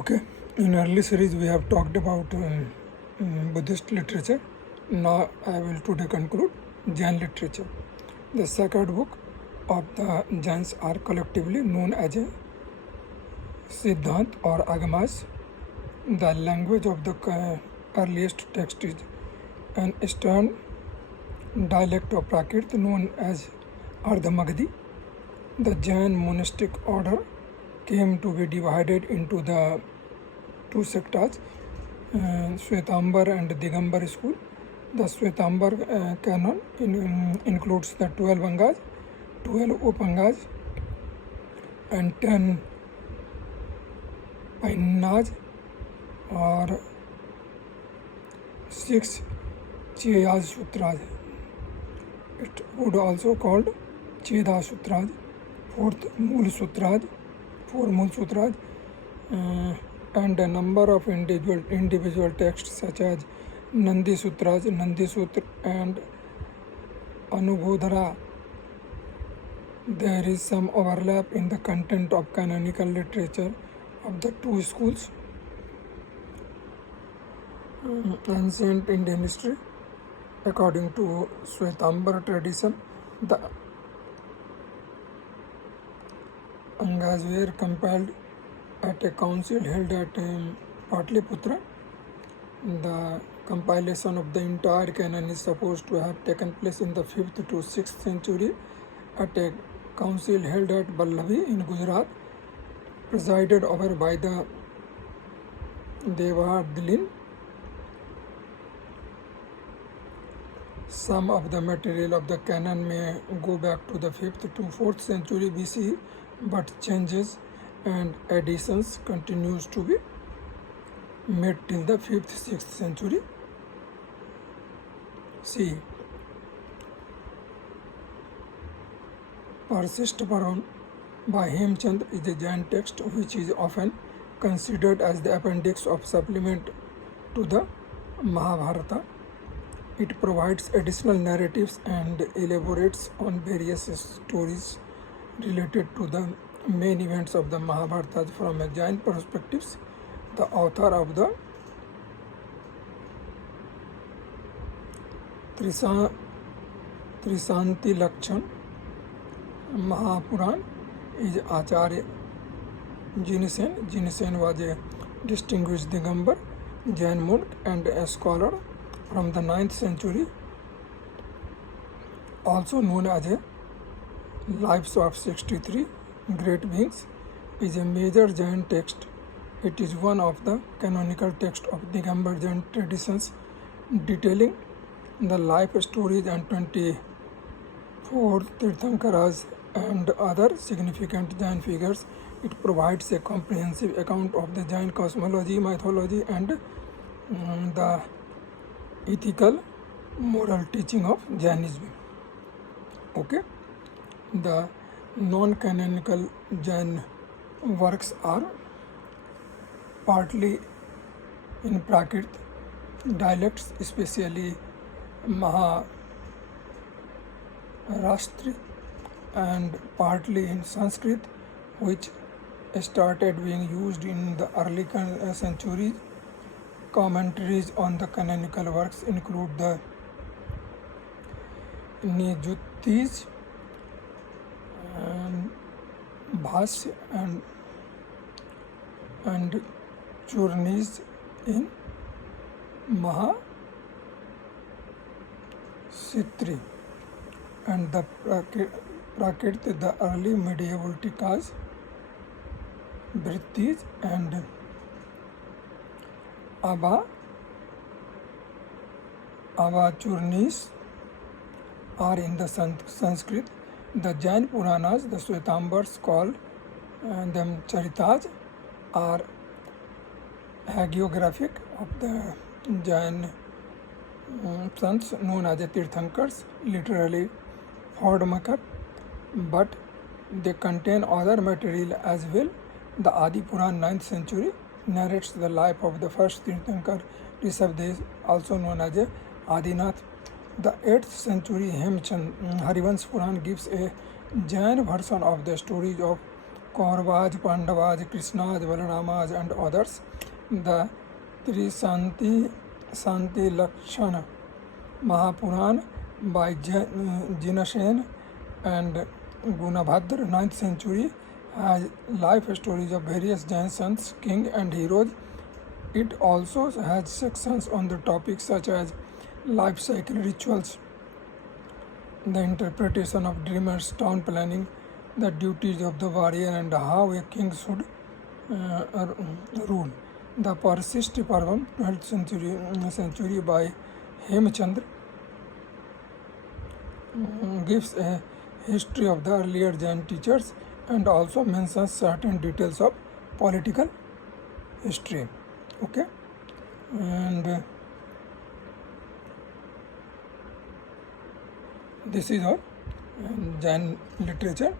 Okay, in early series we have talked about Buddhist literature. Now I will today conclude Jain literature. The sacred book of the Jains are collectively known as a Siddhant or Agamas. The language of the earliest text is an Eastern dialect of Prakrit known as Ardhamagadi. The Jain monastic order came to be divided into the two sectors, Shwetambar and Digambar school. The Shwetambar canon includes the 12 Angas, 12 Upangas, and 10 Painas or 6 Cheyas Sutras. It would also called Cheda Sutras, 4th Mool Sutras, 4 Mool Sutras, and a number of individual texts such as Nandi Sutras, Nandi Sutra, and Anubodhara. There is some overlap in the content of canonical literature of the two schools. Ancient Indian history. According to Shwetambar tradition, the Angas were compiled at a council held at Patliputra. The compilation of the entire canon is supposed to have taken place in the 5th to 6th century at a council held at Vallabhi in Gujarat, presided over by the Devadlin. Some of the material of the canon may go back to the 5th to 4th century BCE, but changes and additions continues to be made till the 5th, 6th century CE. Persist Paran by Hemchand is a Jain text which is often considered as the appendix of supplement to the Mahabharata. It provides additional narratives and elaborates on various stories related to the main events of the Mahabharata from a Jain perspective. The author of the Trisanti Lakshan Mahapuran is Acharya Jain. Jain was a distinguished Digambar, Jain monk and a scholar from the 9th century, also known as a Lives of 63 Great Beings, is a major Jain text. It is one of the canonical texts of Digambar Jain traditions, detailing the life stories and 24 Tirthankaras and other significant Jain figures. It provides a comprehensive account of the Jain cosmology, mythology, and the ethical moral teaching of Jainism. Okay, the non-canonical Jain works are partly in Prakrit dialects, especially Maharashtri, and partly in Sanskrit, which started being used in the early centuries. Commentaries on the canonical works include the Nijuttis and Bhasya and Churnis in Mahasitri, and the Prakrit, the early medieval Tikas, Vrittis, and Avachurnis are in the Sanskrit. The Jain Puranas, the Shwetambars called them Charitas, are hagiographic of the Jain sons known as the Tirthankars, literally Fordmakar, but they contain other material as well. The Adi Puran 9th century narrates the life of the first Tirthankar, Rishabdev, also known as Adinath. The 8th century Hemchand Harivansh Puran gives a Jain version of the stories of Kauravas, Pandavas, Krishnas, Balaramas, and others. The Santi Lakshana Mahapuran by Jinashen and Gunabhadra, 9th century, has life stories of various Jain saints, kings, and heroes. It also has sections on the topics such as life cycle rituals, the interpretation of dreamers, town planning, the duties of the warrior, and how a king should rule. The Persist Parvam, 12th century by Hemchandra, gives a history of the earlier Jain teachers and also mentions certain details of political history. Okay, and this is our Jain literature.